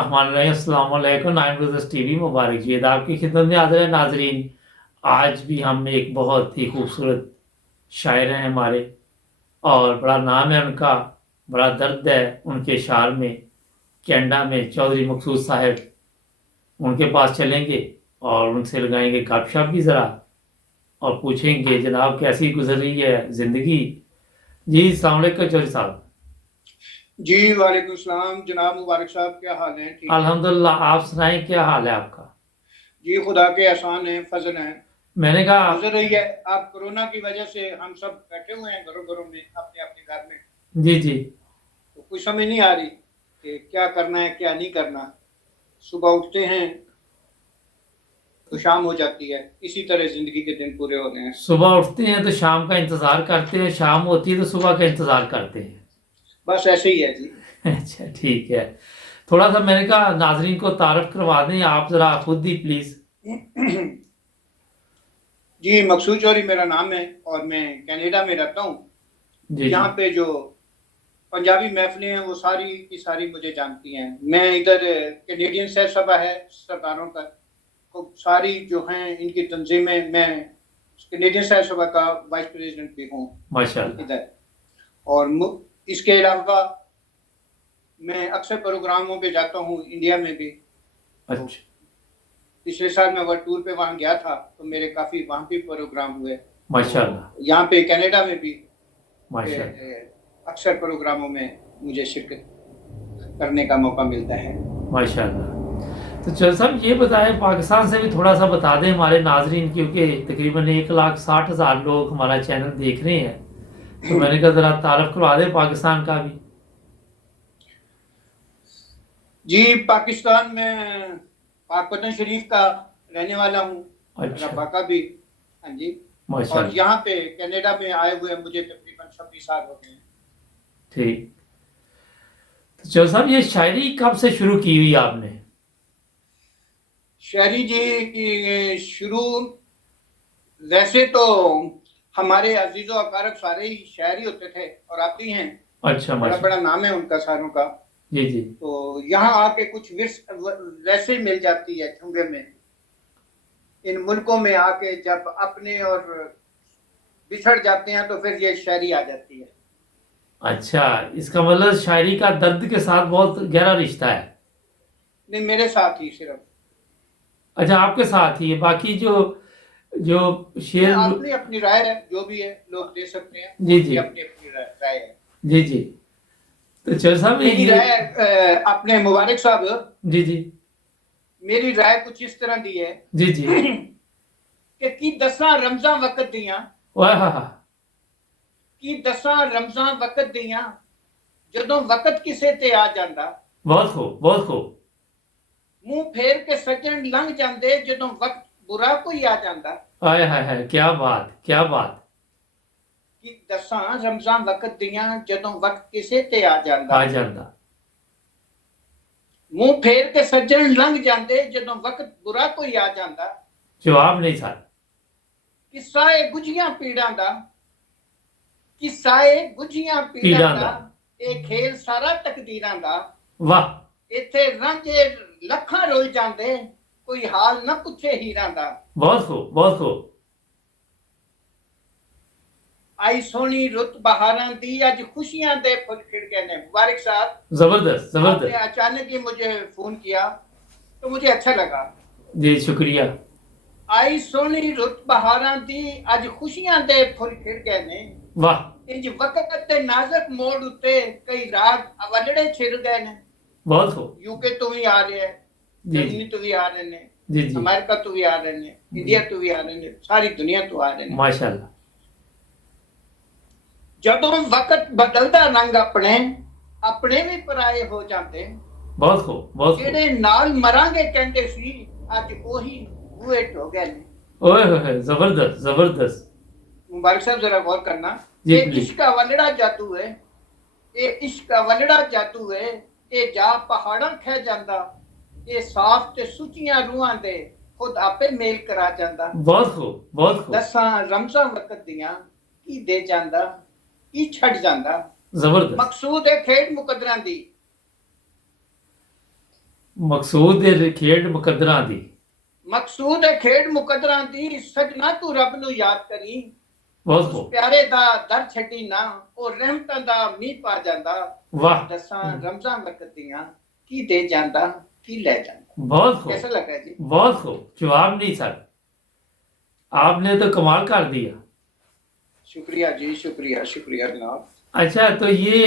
बिस्मिल्लाहिर्रहमानिर्रहीम, अस्सलाम वालेकुम। नाइन ब्रदर्स टीवी मुबारक जी। आपकी खिदमत में हाजिर है नाजरीन। आज भी हम एक बहुत ही खूबसूरत शायर हैं हमारे, और बड़ा नाम है उनका, बड़ा दर्द है उनके शार में। कैनेडा में चौधरी मकसूद साहब, उनके पास चलेंगे और उनसे लगाएंगे गपशप भी ज़रा, और पूछेंगे जनाब कैसी गुजर रही है ज़िंदगी। जी अस्सलाम वालेकुम चौधरी साहब। जी वालेकुम सलाम जनाब मुबारक साहब, क्या हाल है? ठीक है अल्हम्दुलिल्लाह, आप सुनाएं क्या हाल है आपका। जी, खुदा के एहसान है, फजल है। मैंने कहा गुजर रही है। आप कोरोना की वजह से हम सब बैठे हुए हैं घरों घरों में, अपने अपने घर में। जी जी। तो कुछ समझ नहीं आ रही कि क्या करना है क्या नहीं करना। सुबह उठते हैं तो शाम हो जाती है, इसी तरह जिंदगी के दिन पूरे हो रहे हैं। सुबह उठते हैं तो शाम का इंतजार करते हैं, शाम होती है तो सुबह का इंतजार करते हैं। बस ऐसे ही है जी। अच्छा ठीक है। थोड़ा सा मैंने कहा नाजरीन को तारफ करवा दें आप जरा खुद ही प्लीज। जी, मकसूद चौधरी मेरा नाम है और मैं कनाडा में रहता हूँ। जी जी। यहाँ पे जो पंजाबी महफिलें हैं वो सारी की सारी मुझे जानती हैं। मैं इधर कैनेडियन सह सभा है सरदारों का, तो सारी जो हैं इनकी तंजीमें, मैं कैनेडियन सह सभा का वाइस प्रेसिडेंट भी हूँ माशाल्लाह। इधर। और इसके अलावा मैं अक्सर प्रोग्रामों पे जाता हूँ इंडिया में भी। तो अच्छा। पिछले साल मैं वर्ल्ड टूर पे वहाँ गया था, तो मेरे काफ़ी वहाँ भी प्रोग्राम हुए। माशाल्लाह। तो यहाँ पे कनाडा में भी माशाल्लाह। अक्सर प्रोग्रामों में मुझे शिरकत करने का मौका मिलता है। माशाल्लाह। तो चल साहब ये बताएं, पाकिस्तान से भी थोड़ा सा बता दें हमारे नाजरीन, क्योंकि तकरीबन 1,60,000 लोग हमारा चैनल देख रहे हैं, तो मैंने कहा जरा तारफ करवा दें पाकिस्तान का भी। जी, पाकिस्तान में पाकपतन शरीफ का रहने वाला हूँ, अच्छा। रब्बा का भी। हाँ जी। और माशाल्लाह। यहाँ पे कनाडा में आए हुए मुझे तकरीबन 26 साल हो गए हैं। ठीक। तो चल साहब ये शायरी कब से शुरू की हुई आपने। शहरी जी की शुरू, वैसे तो हमारे अजीजो अकारब सारे ही शायरी होते थे और आते ही हैं। अच्छा बड़ा माशा। बड़ा नाम है उनका सारों का। जी जी। तो यहाँ आके कुछ विर्स वैसे मिल जाती है ठुंगे में। इन मुल्कों में आके जब अपने और बिछड़ जाते हैं तो फिर ये शायरी आ जाती है। अच्छा, इसका मतलब शायरी का दर्द के साथ बहुत गहरा रिश्ता है। नहीं, मेरे साथ ही सिर्फ। अच्छा, आपके साथ ही है, बाकी जो जो नहीं, शेर। अपनी अपनी राय है, जो भी है लोग दे सकते हैं, जी उनकी जी। अपनी अपनी राय है। जी जी। तो चल साहब मेरी ये। राय अपने मुबारक साहब, जी जी। मेरी राय कुछ इस तरह दी है जी जी। कि 10 रमज़ां वक्त दियां, वाह हा हा। कि 10 रमज़ां वक्त दियां, जदों वक्त किसे ते आ जांदा, बहुत खूब बहुत खूब। मुंह फेर के सज्जन लंघ जांदे, जदों वक्त बुरा कोई आ जांदा। आय हाय हाय, क्या बात क्या बात। कि 10 रमज़ां वक्त दियां, जदों वक्त किसे ते आ जांदा, आ जाता। मुंह फेर के सज्जन लंघ जांदे, जदों वक्त बुरा कोई आ जांदा। जवाब नहीं था। किस्सा ए गुझियां पीड़ां दा, किस्सा ए गुझियां पीड़ां पीड़ा दा, दा। ਇਹ ਖੇਲ ਸਾਰਾ ਤਕਦੀਰਾਂ ਦਾ। वाह। ਇੱਥੇ ਰਾਂਝੇ ਲੱਖਾਂ ਰੁੱਲ ਜਾਂਦੇ, ਕੋਈ ਹਾਲ ਨਾ ਪੁੱਛੇ ਹੀਰਾਂ ਦਾ। बहुत खूब बहुत खूब। आई सोनी रुत बहारां दी, आज खुशियां दे फुल खिड़ गए ने। मुबारक साहब, जबरदस्त आपने जबरदस्त। अचानक ही मुझे फोन किया तो मुझे अच्छा लगा। जी शुक्रिया। आई सोनी रुत बहारां दी, आज खुशियां दे फुल खिड़ गए ने। वाह। इंज वक्त ते नाजुक मोड़ उत्ते, कई राग वलड़े छिड़ गए ने। बहुत खूब। यूके तो भी आ रहे हैं, जी जर्मनी जी। तो भी आ रहे हैं, जी जी। अमेरिका तो भी आ रहे हैं, इंडिया तो भी आ रहे हैं, सारी दुनिया तो आ रहे हैं। माशाल्लाह। ਜਦੋਂ वक्त बदलदा रंग अपने, अपने भी पराए हो जाते। बहुत खूब बहुत खूब। ਜਿਹੜੇ ਨਾਲ ਮਰਾਂਗੇ ਕਹਿੰਦੇ ਸੀ, ਅੱਜ ਉਹੀ ਬੂਹੇ ਢੋ ਗਏ ਨੇ। ओए होए जबरदस्त जबरदस्त। मुबारक साहब, जरा गौर करना। जी ये प्लीज। इश्क का वलड़ा जादू है, ये इश्क का वलड़ा जादू है। ये जा पहाड़ां खह ਜਾਂਦਾ, ये साफ ते सुचियां रूहां दे खुद आपे मेल करा ਜਾਂਦਾ। बहुत खूब बहुत खूब। 10 रमज़ां वक्त ਦੀਆਂ ਕੀ ਦੇ ਜਾਂਦਾ, ਕੀ ਛੱਡ ਜਾਂਦਾ। जबरदस्त। मकसूद है खेड मुकदरां दी, ਮਕਸੂਦ ਇਹ ਖੇਡ ਮੁਕੱਦਰਾਂ ਦੀ ਮਕਸੂਦ ਹੈ ਖੇਡ ਮੁਕੱਦਰਾਂ ਦੀ, ਸਜਣਾ ਤੂੰ ਰੱਬ ਨੂੰ ਯਾਦ ਕਰੀ, ਬਹੁਤ ਉਸ ਖੂਬ ਪਿਆਰੇ ਦਾ ਦਰ ਛੱਡੀ ਨਾ, ਉਹ ਰਹਿਮਤਾਂ ਦਾ ਮੀਂਹ ਪਾ ਜਾਂਦਾ, वाह ਦਸਾਂ ਰਮਜ਼ਾਂ ਵਕਤੀਆਂ ਕੀ ਦੇ ਜਾਂਦਾ ਕੀ ਲੈ ਜਾਂਦਾ। बहुत खूब कैसा लगा जी? बहुत खूब जवाब नहीं सर आपने तो कमाल कर दिया। शुक्रिया जी, शुक्रिया शुक्रिया जनाब। अच्छा तो ये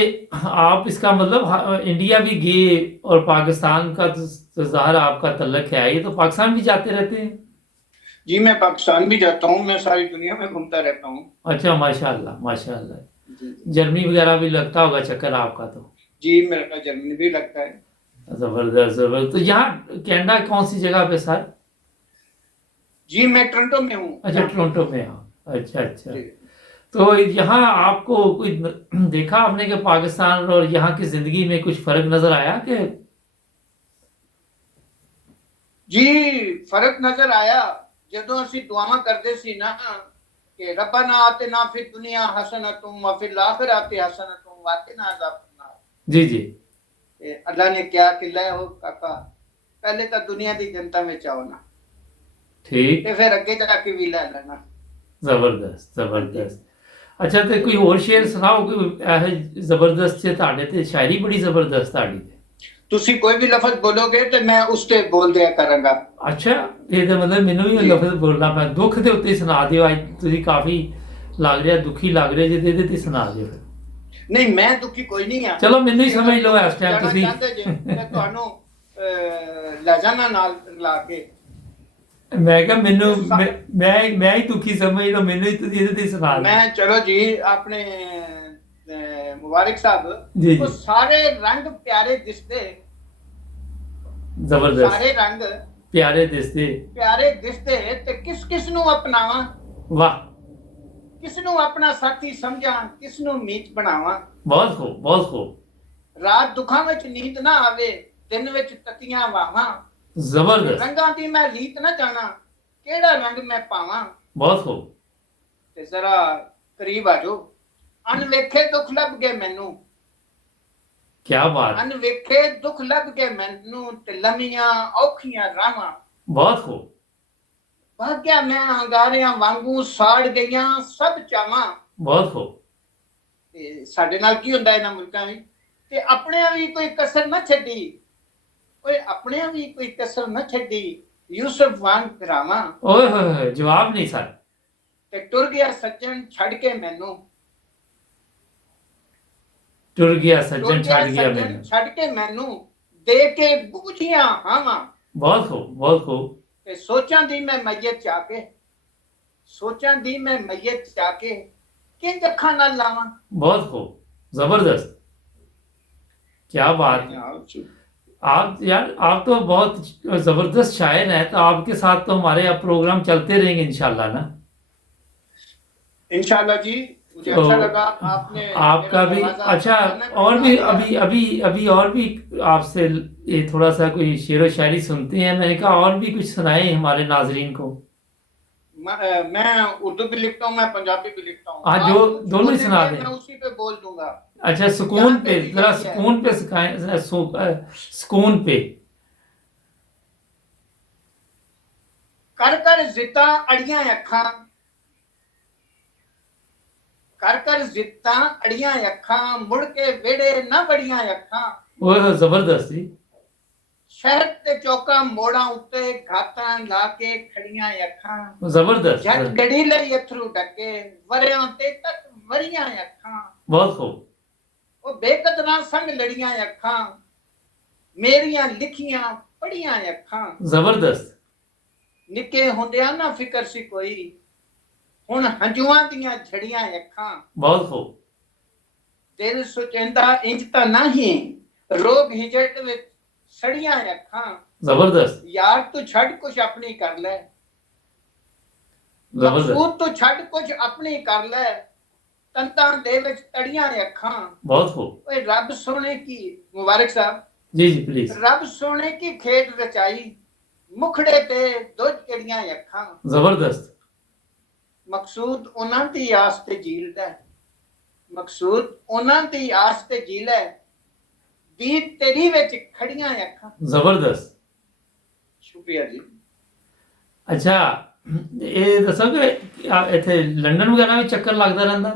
आप इसका मतलब इंडिया भी गए और पाकिस्तान का तो ज़ाहिर आपका तल्लक है, ये तो पाकिस्तान भी जाते रहते हैं। जी मैं पाकिस्तान भी जाता हूँ, मैं सारी दुनिया में घूमता रहता हूँ। अच्छा माशाल्लाह माशाल्लाह। जी जर्मनी वगैरह भी लगता होगा चक्कर आपका तो। जी मेरा का जर्मनी भी लगता है। ज़बरदस्त ज़बरदस्त। तो यहाँ कनाडा कौन सी जगह पे सर? जी मैं टोरंटो में हूँ। अच्छा टोरंटो में हाँ। अच्छा अच्छा। जी। तो यहाँ आपको कोई देखा आपने कि पाकिस्तान और यहाँ की जिंदगी में कुछ फर्क नजर आया कि? जी फर्क नजर आया ਜਦੋਂ ਅਸੀਂ ਦੁਆਵਾਂ ਕਰਦੇ ਸੀ ਨਾ ਕਿ ਰੱਬਨਾ ਆਤਿਨਾ ਫਿ ਦੁਨੀਆ ਹਸਨਤੁਮ व फिल आखिरति हसनतुम व किना अज़ाबन्नार। जी जी। ਤੇ ਅੱਲਾ ਨੇ ਕਿਹਾ ਕਿ ਲੈ ਹੋ ਕਾਕਾ ਪਹਿਲੇ ਤਾਂ ਦੁਨੀਆ ਦੀ ਜਨਤਾ ਵਿੱਚ ਆਓ ਨਾ, ठीक ਤੇ ਫਿਰ ਅੱਗੇ ਜਾ ਕੇ ਵੀ ਲੈ ਲੈਣਾ। ਜ਼ਬਰਦਸਤ ਜ਼ਬਰਦਸਤ। ਅੱਛਾ ਤੇ ਕੋਈ ਹੋਰ ਸ਼ੇਰ ਸੁਣਾਓ ਕੋਈ ਇਹ ਜ਼ਬਰਦਸਤ ਹੈ ਤੁਹਾਡੇ ਤੇ ਸ਼ਾਇਰੀ ਬੜੀ ਜ਼ਬਰਦਸਤ ਤੁਹਾਡੀ ਤੇ। ਤੁਸੀਂ ਕੋਈ ਵੀ ਲਫ਼ਜ਼ ਬੋਲੋਗੇ ਤੇ ਮੈਂ ਉਸ ਤੇ ਬੋਲ ਦਿਆ ਕਰਾਂਗਾ। ਅੱਛਾ ਇਹਦਾ ਮਤਲਬ ਮੈਨੂੰ ਵੀ ਇਹ ਲਫ਼ਜ਼ ਬੋਲਣਾ ਪਿਆ। ਦੁੱਖ ਦੇ ਉੱਤੇ ਸੁਣਾ ਦਿਓ, ਅੱਜ ਤੁਸੀਂ ਕਾਫੀ ਲੱਗ ਰਿਹਾ ਦੁਖੀ ਲੱਗ ਰਿਹਾ, ਜੇ ਇਹਦੇ ਤੇ ਸੁਣਾ ਦਿਓ ਫਿਰ। ਨਹੀਂ ਮੈਂ ਦੁਖੀ ਕੋਈ ਨਹੀਂ ਆ। ਚਲੋ ਮੈਨੂੰ ਹੀ ਸਮਝ ਲਓ ਇਸ ਟਾਈਮ ਤੁਸੀਂ। ਚਾਹੁੰਦੇ ਜੇ ਮੈਂ ਤੁਹਾਨੂੰ ਲੈ ਜਾਣਾ ਨਾਲ ਲਾ ਕੇ। ਮੈਂ ਕਿਹਾ ਮੈਨੂੰ ਮੈਂ ਹੀ ਦੁਖੀ ਸਮਝ ਲਓ, ਮੈਨੂੰ ਹੀ ਤੁਸੀਂ ਇਹਦੇ ਤੇ ਸੁਣਾ ਦਿਓ। ਮੈਂ ਚਲੋ ਜੀ ਆਪਣੇ ਮੁਬਾਰਕ ਸਾਹਿਬ ਜੀ ਉਹ ਜੀ ਸਾਰੇ ਰੰਗ ਪਿਆਰੇ ਦਿਸਦੇ, ਜ਼ਬਰਦਸਤ ਸਾਰੇ ਰੰਗ ਪਿਆਰੇ ਦਿਸਦੇ। ਪਿਆਰੇ ਦਿਸਦੇ ਤੇ ਕਿਸ ਕਿਸ ਨੂੰ ਅਪਣਾਵਾਂ, ਵਾਹ ਕਿਸ ਨੂੰ ਆਪਣਾ ਸਾਥੀ ਸਮਝਾਂ, ਕਿਸ ਨੂੰ ਮੀਤ ਬਣਾਵਾਂ। ਬਹੁਤ ਖੂਬ ਬਹੁਤ ਖੂਬ। ਰਾਤ ਦੁੱਖਾਂ ਵਿੱਚ ਨੀਂਦ ਨਾ ਆਵੇ, ਦਿਨ ਵਿੱਚ ਤਤੀਆਂ ਵਾਹਾਂ, ਜ਼ਬਰਦਸਤ ਰੰਗਾਂ ਦੀ ਮੈਂ ਲੀਤ ਨਾ ਜਾਣਾ, ਕਿਹੜਾ ਰੰਗ ਮੈਂ ਪਾਵਾਂ। ਬਹੁਤ ਖੂਬ। ਤੇ ਜ਼ਰਾ ਕਰੀਬ ਆ ਜਾਓ। ਅਨਵੇਖੇ ਦੁੱਖ ਲੱਭ ਗਏ ਮੈਨੂੰ, ਕੀ ਬਾਤ। ਅਨਵੇਖੇ ਦੁੱਖ ਲੱਭ ਗਏ ਮੈਨੂੰ, ਤੇ ਲੰਮੀਆਂ ਔਖੀਆਂ ਰਾਹਾਂ। ਬਹੁਤ ਖੂਬ। ਭਾਗਿਆ ਮੈਂ ਹੰਗਾਰਿਆਂ ਵਾਂਗੂ ਸਾੜ ਗਈਆਂ ਸਭ ਚਾਵਾਂ। ਬਹੁਤ ਖੂਬ। ਤੇ ਸਾਡੇ ਨਾਲ ਕੀ ਹੁੰਦਾ ਇਹਨਾਂ ਮੁਲਕਾਂ ਵਿੱਚ, ਤੇ ਆਪਣਿਆਂ ਵੀ ਕੋਈ ਕਸਰ ਨਾ ਛੱਡੀ, ਓਏ ਆਪਣਿਆਂ ਵੀ ਕੋਈ ਕਸਰ ਨਾ ਛੱਡੀ, ਯੂਸਫ ਵਾਂਗ ਫਿਰਾਵਾਂ। ਓਏ ਹੋਏ ਹੋਏ ਜਵਾਬ ਨਹੀਂ ਸਰ। ਤੇ ਟੁਰ ਗਿਆ ਸੱਜਣ ਛੱਡ ਕੇ ਮੈਨੂੰ, ਟੁਰ ਗਿਆ ਸੱਜਣ ਟੁਰ ਛੱਡ ਗਿਆ ਸੱਜਣ ਮੈਨੂੰ। ਛੱਡ ਕੇ ਮੈਨੂੰ, ਦੇ ਕੇ ਬੂਝੀਆਂ ਹਾਵਾਂ। ਬਹੁਤ ਖੂਬ ਬਹੁਤ ਖੂਬ। ਤੇ ਸੋਚਾਂ ਦੀ ਮੈਂ ਮਈਤ ਚਾ ਕੇ, ਸੋਚਾਂ ਦੀ ਮੈਂ ਮਈਤ ਚਾ ਕੇ, ਕਿੰਜ ਅੱਖਾਂ ਨਾਲ ਲਾਵਾਂ। बहुत खूब जबरदस्त। क्या बात है। आप यार आप तो बहुत जबरदस्त शायर हैं, तो आपके साथ तो हमारे अब प्रोग्राम चलते रहेंगे इंशाल्लाह ना। इंशाल्लाह जी, मुझे तो अच्छा लगा आपने आपका भी मेरा दरवाजा अच्छा। अचानक और भी खोला। अभी अभी अभी और भी आपसे ये थोड़ा सा कोई शेर व शायरी सुनते हैं। मैंने कहा और भी कुछ सुनाए हमारे नाजरीन को। मैं उर्दू भी लिखता हूँ, मैं पंजाबी भी लिखता हूँ। हाँ, आप जो कुछ दोनों ही बोलेंगे, सुना दें। मैं उसी पे बोल दूंगा। अच्छा सुकून यहाँ पे पे भी जरा यही है। सुकून पे सिखाएं सुकून पे। कर कर जिद्दां अड़ियां अखां, कर कर जिद्दां अड़ियां अखां, मुड़ के वेड़े ना बड़ियां अखां। ओए जबरदस्त जी। शहर ते चौका मोड़ा उत्ते घातां ला के खड़ियां अखां। जबरदस्त जट गड़ी लई अथरू डके, वरियां ते तक वरियां अखां। बहुत खूब। ਉਹ ਬੇਕਦਰਾਂ ਸੰਗ ਲੜੀਆਂ ਅੱਖਾਂ, ਮੇਰੀਆਂ ਲਿਖੀਆਂ ਪੜੀਆਂ ਅੱਖਾਂ। जबरदस्त। ਨਿੱਕੇ ਹੁੰਦਿਆਂ ਨਾ ਫਿਕਰ ਸੀ ਕੋਈ, ਹੁਣ ਹੰਝੂਆਂ ਦੀਆਂ ਝੜੀਆਂ ਅੱਖਾਂ। बहुत खूब। ਦਿਲ ਸੁਚੇਂਦਾ ਇੰਜ ਤਾਂ ਨਹੀਂ, ਰੋਗ ਹਿਜਟ ਵਿੱਚ ਸੜੀਆਂ ਅੱਖਾਂ। जबरदस्त ਯਾਰ ਤੂੰ ਛੱਡ ਕੁਛ ਆਪਣੀ ਕਰ ਲੈ, जबरदस्त। ਮਕਸੂਦ ਤੂੰ ਛੱਡ ਕੁਛ ਆਪਣੀ ਕਰ ਲੈ, ਤੰਤਾਂ ਦੇ ਵਿੱਚ ਤੜੀਆਂ ਅੱਖਾਂ। बहुत खूब। ਓਏ ਰੱਬ ਸੋਹਣੇ ਕੀ, ਮੁਬਾਰਕ ਸਾਹਿਬ, जी जी प्लीज। ਰੱਬ ਸੋਹਣੇ ਕੀ ਖੇਡ ਰਚਾਈ, ਮੁਖੜੇ ਤੇ ਦੁੱਧ ਕਿਹੜੀਆਂ ਅੱਖਾਂ। जबरदस्त। ਮਕਸੂਦ ਉਹਨਾਂ ਦੀ ਆਸ ਤੇ ਜੀਲਦਾ, ਮਕਸੂਦ ਉਹਨਾਂ ਦੀ ਆਸ ਤੇ ਜੀਲੈ, बीत तेरी विच खड़ियां अखां। ਜ਼ਬਰਦਸਤ। शुक्रिया जी। ਅੱਛਾ, ਇਹ ਦੱਸੋਗੇ ਇੱਥੇ ਲੰਡਨ ਵਗੈਰਾ ਵੀ ਚੱਕਰ ਲੱਗਦਾ ਰਹਿੰਦਾ?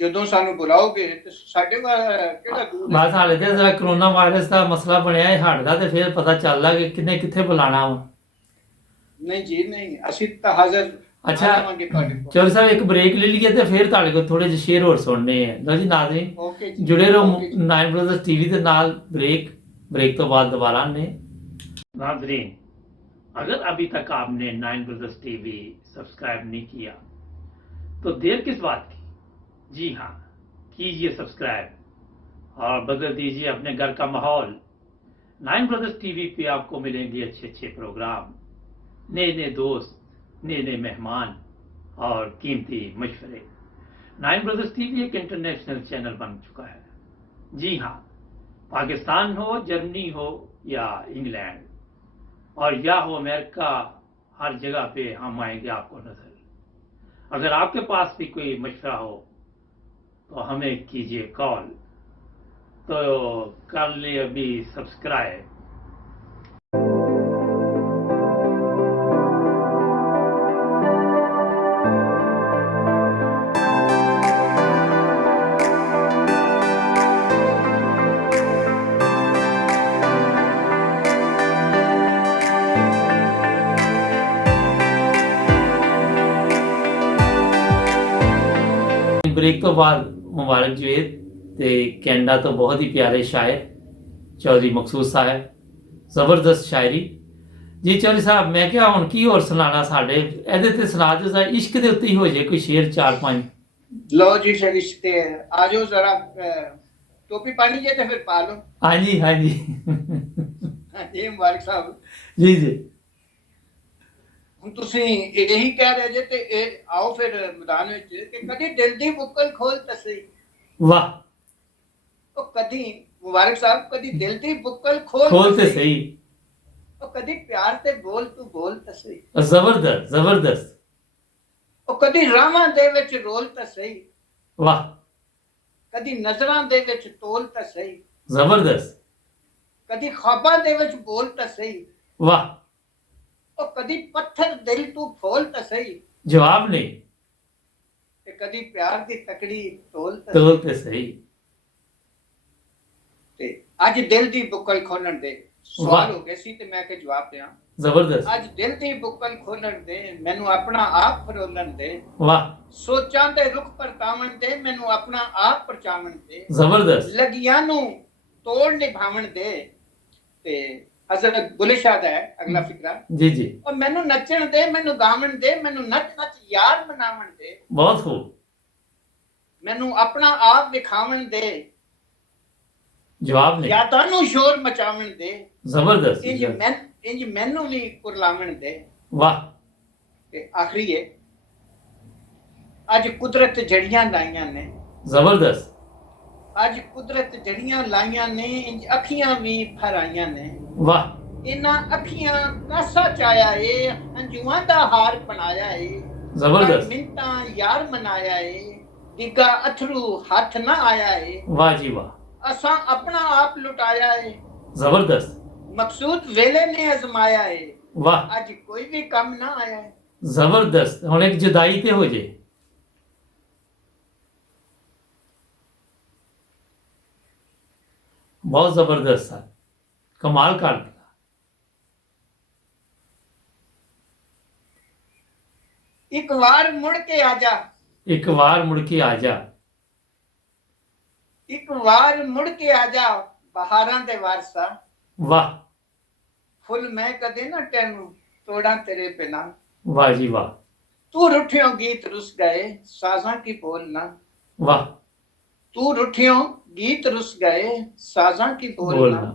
ਜਦੋਂ ਸਾਨੂੰ ਬੁਲਾਓਗੇ ਤੇ ਸਾਡੇ ਕੋਲ ਕਿਹੜਾ ਦੂਰ ਹੈ। ਬਸ ਹਾਲੇ ਤੇ ਜਿਹੜਾ ਕਰੋਨਾ ਵਾਇਰਸ ਦਾ ਮਸਲਾ ਬਣਿਆ ਇਹ ਹਟਦਾ ਤੇ ਫਿਰ ਪਤਾ ਚੱਲਦਾ ਕਿ ਕਿੰਨੇ ਕਿੱਥੇ ਬੁਲਾਣਾ ਵਾ। ਨਹੀਂ ਜੀ ਨਹੀਂ, ਅਸੀਂ ਤਾਂ ਹਾਜ਼ਰ ਅੱਛਾ ਆਵਾਂਗੇ ਤੁਹਾਡੇ ਕੋਲ। ਚੌਧਰੀ ਸਾਹਿਬ ਇੱਕ ਬ੍ਰੇਕ ਲੈ ਲਈਏ ਤੇ ਫਿਰ ਤੁਹਾਡੇ ਕੋਲ ਥੋੜੇ ਜਿਹੇ ਸ਼ੇਅਰ ਹੋਰ ਸੁਣਨੇ ਆ। ਲਓ ਜੀ ਨਾਜ਼ਰੀਨ, ओके जी, जुड़े रहो ओके जी। नाइन ब्रदर्स टीवी के नाल। ब्रेक तो बाद दोबारा ने नाज़रीन, अगर अभी तक आपने नाइन ब्रदर्स टीवी सब्सक्राइब नहीं किया तो देर किस बात की? जी हाँ, कीजिए सब्सक्राइब और बदल दीजिए अपने घर का माहौल। नाइन ब्रदर्स टीवी पे आपको मिलेंगे अच्छे अच्छे प्रोग्राम, नए नए दोस्त, नए नए मेहमान और कीमती मशवरे। नाइन ब्रदर्स टीवी एक इंटरनेशनल चैनल बन चुका है। जी हाँ, पाकिस्तान हो, जर्मनी हो या इंग्लैंड और या हो अमेरिका, हर जगह पे हम आएंगे आपको नजर। अगर आपके पास भी कोई मशवरा हो तो हमें कीजिए कॉल। तो कर ले अभी सब्सक्राइब। ब्रेक तो बाद मुबारक जवेद ते कैनेडा तो बहुत ही प्यारे शायर चौधरी मकसूद साहब, जबरदस्त शायरी जी। चौधरी साहब मैं क्या हुण की होर सुनाना साडे ਇਹਦੇ ਤੇ सुना दिओ जरा, इश्क दे उत्ते ही हो जाए कोई शेर 4-5। लो जी फरिश्ते आ जाओ जरा, टोपी पानी जे ते फिर पा लो। हाँ जी हाँ जी जी मुबारक साहब जी जी। ਹੁਣ ਤੁਸੀਂ ਇਹੀ ਕਹਿ ਰਹੇ ਜੇ ਤੇ ਇਹ ਆਓ ਫਿਰ ਮੈਦਾਨ ਵਿੱਚ ਕਿ ਕਦੀ ਦਿਲ ਦੀ ਬੁੱਕਲ ਖੋਲ ਤਾਂ ਸਹੀ। वाह, ਉਹ ਕਦੀ ਮੁਬਾਰਕ ਸਾਹਿਬ ਕਦੀ ਦਿਲ ਦੀ ਬੁੱਕਲ ਖੋਲ खोल ਤਾਂ ते सही। ਉਹ ਕਦੀ ਪਿਆਰ ਤੇ ਬੋਲ ਤੂੰ ਬੋਲ ਤਾਂ ਸਹੀ। जबरदस्त जबरदस्त। ਉਹ ਕਦੀ ਰਾਵਾਂ ਦੇ ਵਿੱਚ ਰੋਲ ਤਾਂ ਸਹੀ। वाह, ਕਦੀ ਨਜ਼ਰਾਂ ਦੇ ਵਿੱਚ ਤੋਲ ਤਾਂ ਸਹੀ। जबरदस्त। ਕਦੀ ख्वाबां ਦੇ ਵਿੱਚ ਬੋਲ ਤਾਂ ਸਹੀ। वाह, ਉਹ ਕਦੀ ਪੱਥਰ ਦਿਲ ਤੂੰ ਫੋਲ ਤਾਂ ਸਹੀ। जवाब नहीं, ਤੇ ਕਦੀ ਪਿਆਰ ਦੀ ਤਕੜੀ ਤੋਲ ਤਾਂ तोल ते सही। ਤੇ ਅੱਜ ਦਿਲ ਦੀ ਬੁੱਕਲ ਖੋਲਣ ਦੇ ਸਵਾਲ ਹੋ ਗਏ ਸੀ ਤੇ ਮੈਂ ਕਿ ਜਵਾਬ ਦਿਆਂ। जबरदस्त। ਅੱਜ ਦਿਲ ਦੀ ਬੁੱਕਲ ਖੋਲਣ ਦੇ, ਮੈਨੂੰ ਆਪਣਾ ਆਪ ਫਰੋਲਣ ਦੇ। वाह, ਸੋਚਾਂ ਦੇ ਰੁਖ ਪਰਤਾਵਣ ਦੇ, ਮੈਨੂੰ ਆਪਣਾ ਆਪ ਪਰਚਾਵਣ ਦੇ। जबरदस्त। ਲਗੀਆਂ ਨੂੰ ਤੋੜ ਨਿਭਾਵਣ ਦੇ। ਤੇ ਹਜ਼ਰਤ ਬੁੱਲੇ ਸ਼ਾਹ ਦਾ ਹੈ ਅਗਲਾ ਫਿਕਰਾ। जी जी, ਉਹ ਮੈਨੂੰ ਨੱਚਣ ਦੇ, ਮੈਨੂੰ ਗਾਵਣ ਦੇ, ਮੈਨੂੰ ਨੱਚ ਨੱਚ ਯਾਰ ਮਨਾਵਣ ਦੇ। बहुत खूब। ਮੈਨੂੰ ਆਪਣਾ ਆਪ ਵਿਖਾਵਣ ਦੇ, जवाब नहीं, ਯਾਦਾਂ ਨੂੰ ਸ਼ੋਰ ਮਚਾਵਣ ਦੇ। जबरदस्त। ਇੰਜ ਮੈਨੂੰ ਵੀ ਕੁਰਲਾਵਣ ਦੇ। वाह, ਤੇ ਆਖਰੀ ਹੈ, ਅੱਜ ਕੁਦਰਤ ਜੜੀਆਂ ਲਾਈਆਂ ਨੇ। जबरदस्त। ਅੱਜ ਕੁਦਰਤ ਜੜੀਆਂ ਲਾਈਆਂ ਨੇ, ਇੰਜ ਅੱਖੀਆਂ ਵੀ ਫਰਾਈਆਂ ਨੇ। वाह, ਇਹਨਾਂ ਅੱਖੀਆਂ ਕਾਸਾ ਚਾਇਆ ਏ, ਹੰਝੂਆਂ ਦਾ ਹਾਰ ਬਣਾਇਆ ਏ। जबरदस्त। ਮਿੰਟਾਂ ਯਾਰ ਮਨਾਇਆ ਏ, ਡਿੱਗਾ ਅਥਰੂ ਹੱਥ ਨਾ ਆਇਆ ਏ। वाह जी वाह, ਅਸਾਂ ਆਪਣਾ ਆਪ ਲੁਟਾਇਆ ਏ, जबरदस्त। ਮਕਸੂਦ ਵੇਲੇ ਨੇ ਅਜ਼ਮਾਇਆ ਏ। वाह, ਅੱਜ ਕੋਈ ਵੀ ਕੰਮ ਨਾ ਆਇਆ ਏ। जबरदस्त। हुण एक जुदाई ते हो जे, बहुत जबरदस्त सा, कमाल कर दिया। ਇੱਕ ਵਾਰ ਮੁੜ ਕੇ ਆ ਜਾ, एक बार मुड़ के आ जा। ਇੱਕ ਵਾਰ ਮੁੜ ਕੇ ਆ ਜਾ, ਬਹਾਰਾਂ ਦੇ ਵਾਰਸਾ। वाह, ਫੁੱਲ ਮੈਂ ਕਦੇ ਨਾ ਤੈਨੂੰ ਤੋੜਾਂ ਤੇਰੇ ਬਿਨਾ। वाह जी वाह, ਤੂੰ ਰੁੱਠਿਓ ਗੀਤ ਰੁੱਸ ਗਏ, ਸਾਜ਼ਾਂ ਕੀ ਬੋਲਣਾ। वाह, ਤੂੰ ਰੁੱਠਿਓ ਗੀਤ ਰੁੱਸ ਗਏ, ਸਾਜ਼ਾਂ ਕੀ ਬੋਲਣਾ। बोलना।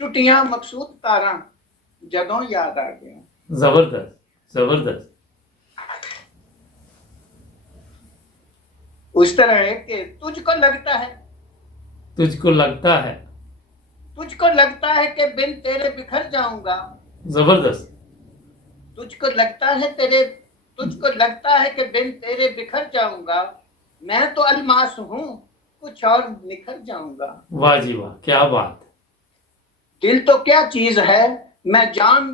ਟੁੱਟੀਆਂ ਮਕਸੂਦ ਤਾਰਾਂ ਜਦੋਂ ਯਾਦ ਆ ਗਿਆ। जबरदस्त जबरदस्त। उस तरह है कि तुझको लगता है, तुझको लगता है, तुझको लगता है कि बिन तेरे बिखर जाऊंगा। जबरदस्त। तुझको लगता है तुझको लगता है कि बिन तेरे बिखर जाऊंगा। मैं तो अलमास हूँ, कुछ और निखर जाऊंगा। वाह जी वाह, क्या बात। दिल तो क्या चीज है, मैं जान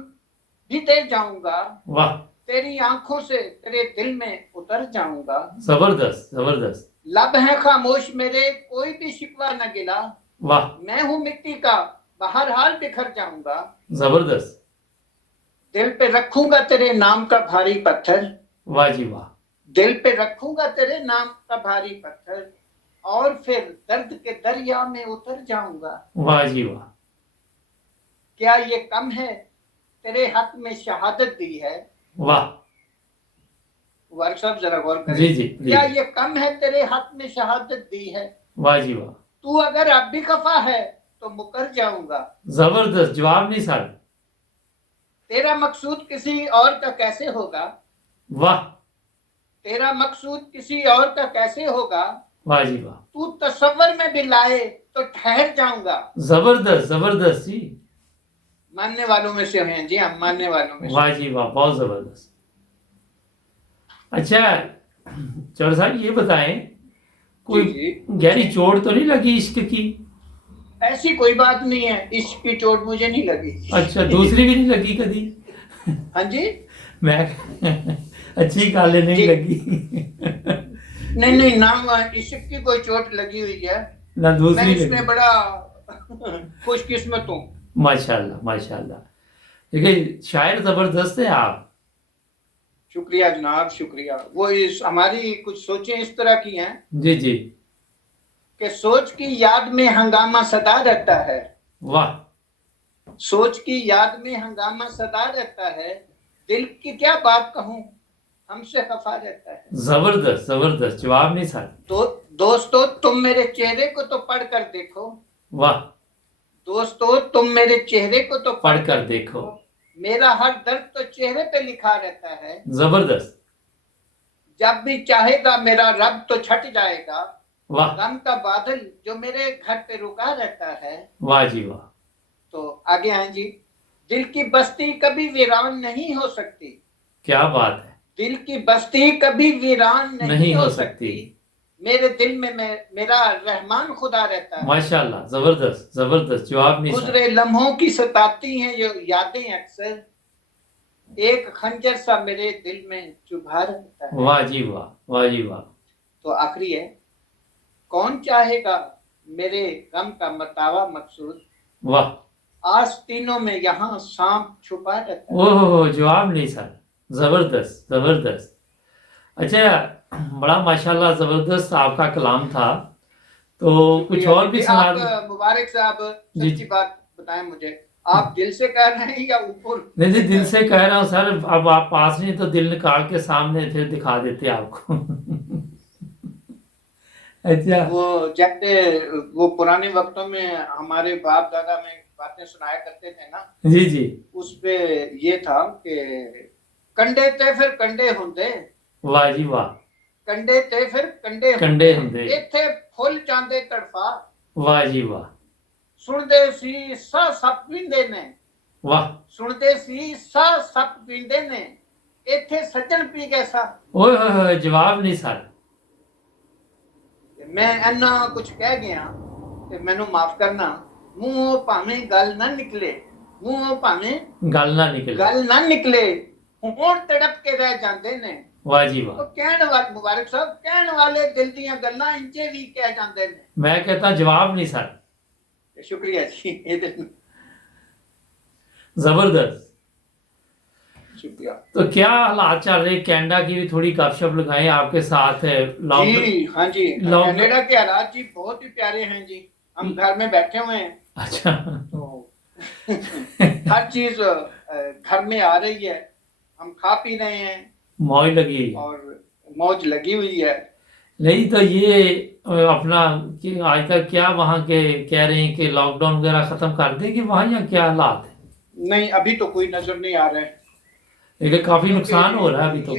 भी दे जाऊंगा। वाह, तेरी आंखों से तेरे दिल में उतर जाऊंगा। जबरदस्त जबरदस्त। लब है खामोश मेरे, कोई भी शिकवा न गिला। वाह, मैं हूं मिट्टी का, बाहर हाल बिखर जाऊंगा। जबरदस्त। दिल पे रखूंगा तेरे नाम का भारी पत्थर। वाह जी वाह। दिल पे रखूंगा तेरे नाम का भारी पत्थर, और फिर दर्द के दरिया में उतर जाऊंगा। वाह जी वाह। क्या ये कम है, तेरे हक में शहादत दी है। वाह वारिक साहब जरा गौर करें। जी जी क्या जी। ये कम है, तेरे हक में शहादत दी है। वाह जी वाह, तू अगर अब भी खफा है तो मुकर जाऊंगा। जबरदस्त, जवाब नहीं सर। तेरा मकसूद किसी और का कैसे होगा। वाह। तेरा मकसूद किसी और का कैसे होगा। वाह जी वाह, तू तसव्वुर में भी लाए तो ठहर जाऊंगा। जबरदस्त जबरदस्त जी। मानने वालों में से हैं जी, हम मानने वालों में से। वाह जी वाह, बहुत जबरदस्त। अच्छा चौधरी साहब, ये बताएं, कोई जी जी। गहरी चोट तो नहीं लगी इश्क की? ऐसी कोई बात नहीं है, इश्क की चोट मुझे नहीं लगी। अच्छा, दूसरी भी नहीं लगी कभी? हाँ जी। मैं अच्छी काले नहीं जी। लगी। नहीं नहीं, नाम इश्क की कोई चोट लगी हुई है। ना मैं दूसरी इसमें लगी। बड़ा खुशकिस्मत हूँ। माशाल्लाह माशाल्लाह। देखिए, शायर जबरदस्त है आप। शुक्रिया जनाब, शुक्रिया। वो इस हमारी कुछ सोचें इस तरह की हैं जी जी। कि सोच की याद में हंगामा सदा रहता है। वाह, सोच की याद में हंगामा सदा रहता है। दिल की क्या बात कहूँ, हमसे खफा रहता है। जबरदस्त जबरदस्त, जवाब नहीं सर। तो दोस्तों, तुम मेरे चेहरे को तो पढ़ कर देखो। वाह, दोस्तों, तुम मेरे चेहरे को तो पढ़ कर देखो। मेरा हर दर्द तो चेहरे पे लिखा रहता है। जबरदस्त। जब भी चाहेगा मेरा रब तो छट जाएगा। वाह, गम का बादल जो मेरे घर पे रुका रहता है। वाह जी वाह। तो आगे आए जी। दिल की बस्ती कभी वीरान नहीं हो सकती। क्या बात है। दिल की बस्ती कभी वीरान नहीं हो सकती। मेरे दिल में मेरा रहमान खुदा रहता है। माशाल्लाह, जबरदस्त जबरदस्त, जवाब नहीं सर। गुजरे लम्हों की सताती हैं जो यादें अक्सर, एक खंजर सा मेरे दिल में चुभा रहता है। वाह जी वाह, वाह जी वाह। तो आखिरी है, कौन चाहेगा मेरे गम का मतावा मकसूद। वाह, आस्तीनों में यहाँ सांप छुपा रहता है। ओह, जवाब नहीं सर। जबरदस्त जबरदस्त। अच्छा, बड़ा माशाल्लाह जबरदस्त आपका कलाम था। तो कुछ और भी सुना। आप मुबारक साहब, जी सच्ची बात बताएं मुझे, आप दिल से कह रहे हैं या ऊपर? नहीं जी, दिल से कह रहा हूँ सर। अब आप पास नहीं तो दिल निकाल के सामने फिर दिखा देते आपको। अच्छा। वो जैसे वो पुराने वक्तों में हमारे बाप दादा में बातें सुनाया करते थे ना, जी जी। उस पे ये था कि कंडे ते फिर कंडे होंदे। वाह जी वाह। कंडे ते फिर कंडे कंडे हुंदे। इत्थे फुੱਲ चांदे तड़फा। वाह जी वाह। सुनदे सी सा सप पींदे ने। वाह, सुनदे सी सा सप पींदे ने, इत्थे सज्जन पी गए सा। ओए होए होए, जवाब नहीं सर। मैं इन्ना कुछ कह गया ते मैनू माफ करना। मूंहों भावें गल ना निकले, मूंहों भावें गल ना निकले। गल ना निकले, होण तड़प के रह जांदे ने। वाह जी वाह। तो कहण वाले मुबारक साहब, कहण वाले दिल दीयां गल्लां इंजे भी कह जांदे ने। मैं कहता जवाब नहीं सर। शुक्रिया जी, जबरदस्त। शुक्रिया तो क्या हालात चल रहे, कनाडा की भी थोड़ी गपशप लगाएं आपके साथ है। जी। हाँ जी, लॉकडाउन। कनाडा के हालात जी बहुत ही प्यारे हैं जी। हम घर में बैठे हुए हैं अच्छा। तो हर चीज घर में आ रही है, हम खा पी रहे हैं मौज लगी है। और मौज लगी हुई है। नहीं तो ये अपना कि आज तक क्या वहाँ के कह रहे हैं कि लॉकडाउन वगैरह खत्म कर देंगे वहाँ, या क्या हालात है? नहीं, अभी तो कोई नजर नहीं आ रहा है। लेकिन काफी नुकसान हो रहा है अभी तो।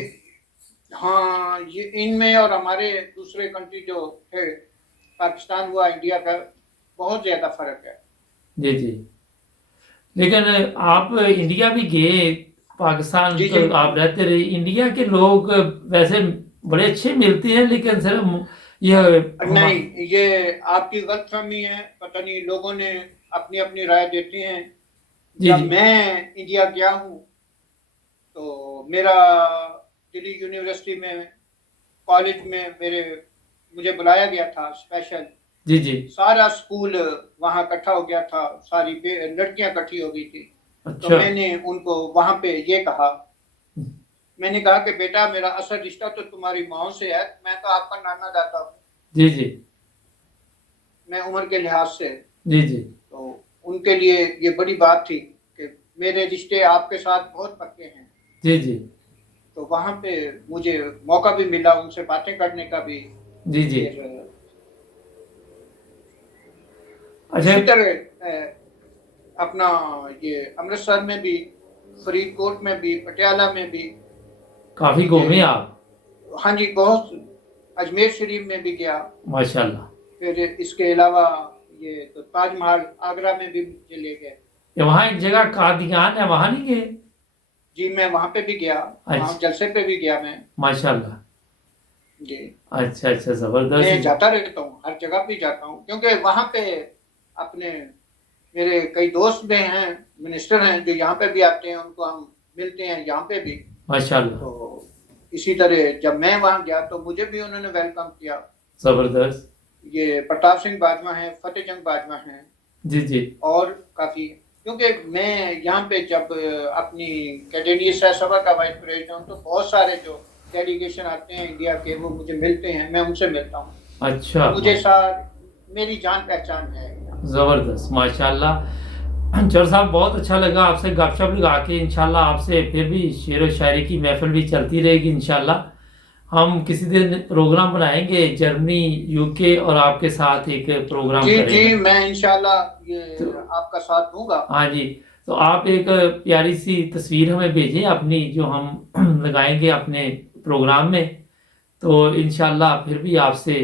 हाँ, ये इनमें और हमारे दूसरे कंट्री जो है, पाकिस्तान हुआ, इंडिया का बहुत ज्यादा फर्क है। जी जी। लेकिन आप इंडिया भी गए, पाकिस्तान जी तो जी। आप रहते रहे। इंडिया के लोग वैसे बड़े अच्छे मिलते हैं, लेकिन सिर्फ ये नहीं, ये आपकी गलतफहमी है। पता नहीं, लोगों ने अपनी अपनी राय देते हैं। जी जब जी मैं इंडिया गया हूँ तो मेरा दिल्ली यूनिवर्सिटी में कॉलेज में मुझे बुलाया गया था स्पेशल। जी जी। सारा स्कूल वहाँ इकट्ठा हो गया था, सारी लड़कियां इकट्ठी हो गई थी। तो अच्छा। मैंने उनको वहाँ पे ये कहा, मैंने कहा कि बेटा मेरा असल रिश्ता तो तुम्हारी माँ से है, मैं तो आपका नाना दादा हूँ, जी जी मैं उम्र के लिहाज से। जी जी तो उनके लिए ये बड़ी बात थी कि मेरे रिश्ते आपके साथ बहुत पक्के हैं। जी जी तो वहाँ पे मुझे मौका भी मिला उनसे बातें करने का भी। जी जी। फिर अच्छा। इसी तरह अपना ये अमृतसर में भी, फरीदकोट में भी, पटियाला में भी काफी मुझे, घूमे आप। हाँ जी बहुत, अजमेर शरीफ में भी गया। माशाल्लाह। फिर इसके अलावा ये तो ताजमहल आगरा में भी मुझे ले गए। ये वहाँ एक जगह कादियान है, वहाँ नहीं गए? जी मैं वहाँ पे भी गया, वहाँ अच्छा। जलसे पे भी गया मैं। माशाल्लाह। जी अच्छा अच्छा, मैं जबरदस्त। जाता रहता हूँ, हर जगह पे जाता हूँ, क्योंकि वहाँ पे अपने मेरे कई दोस्त भी हैं, मिनिस्टर हैं जो यहाँ पे भी आते हैं, उनको हम मिलते हैं यहाँ पे भी। माशाल्लाह। तो इसी तरह जब मैं वहाँ गया तो मुझे भी उन्होंने वेलकम किया। जबरदस्त। ये प्रताप सिंह बाजवा हैं, फतेह जंग बाजवा हैं, जी जी और काफी, क्योंकि मैं यहाँ पे जब अपनी कैडेनिया सहज सभा का वाइस प्रेसिडेंट हूँ तो बहुत सारे जो डेलीगेशन आते हैं इंडिया के वो मुझे मिलते हैं, मैं उनसे मिलता हूँ। अच्छा। मुझे साथ मेरी जान पहचान है। जबरदस्त माशाल्लाह। चौर साहब बहुत अच्छा लगा आपसे गपशप लगा के। इंशाल्लाह आपसे फिर भी शेर व शायरी की महफिल भी चलती रहेगी इंशाल्लाह। हम किसी दिन प्रोग्राम बनाएंगे, जर्मनी यूके और आपके साथ एक प्रोग्राम जी जी करेंगे। मैं इंशाल्लाह ये तो आपका साथ दूंगा। हाँ जी। तो आप एक प्यारी सी तस्वीर हमें भेजें अपनी, जो हम लगाएंगे अपने प्रोग्राम में। तो इंशाल्लाह फिर भी आपसे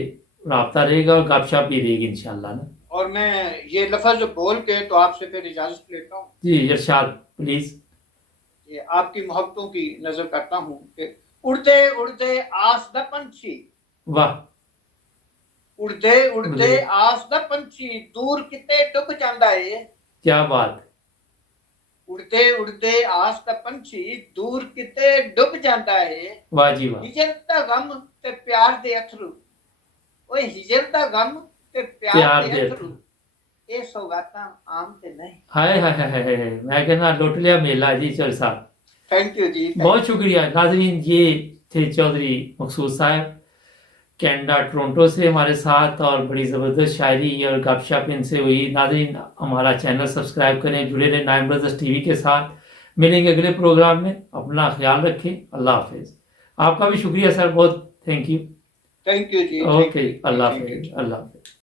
राब्ता रहेगा और गपशप भी रहेगी इंशाल्लाह ना। और मैं ये लफ्ज बोल के तो आपसे फिर इजाजत लेता हूँ। जी इरशाद प्लीज। ये आपकी मोहब्बतों की नजर करता हूँ कि उड़ते उड़ते आस द पंछी, वाह। उड़ते उड़ते आस द पंछी दूर किते डुब जांदा है। क्या बात। उड़ते उड़ते आस द पंछी दूर किते डुब जांदा है। वाह जी वाह। हिजर दा गम ते प्यार दे अथरू, ओए हिजर दा गम ते प्यार प्यार दे दे अथरू, ये सौगातां आम ते नहीं। हाय हाय हाय हाय हाय। मैं कहना लुट लिया मेला जी चौधरी साहब। थैंक यू जी, बहुत शुक्रिया नाजरीन। ये थे चौधरी मकसूद साहब, कनाडा टोरंटो से हमारे साथ, और बड़ी ज़बरदस्त शायरी और गपशप इनसे हुई। नाजरीन हमारा चैनल सब्सक्राइब करें, जुड़े रहें नाइम ब्रदर्स टीवी के साथ। मिलेंगे अगले प्रोग्राम में, अपना ख्याल रखें। अल्लाह हाफिज़। आपका भी शुक्रिया सर, बहुत थैंक यू। थैंक यू जी, ओके, थैंक यू, अल्लाह थैंक यू। हाफिज़, अल्लाह हाफिज़।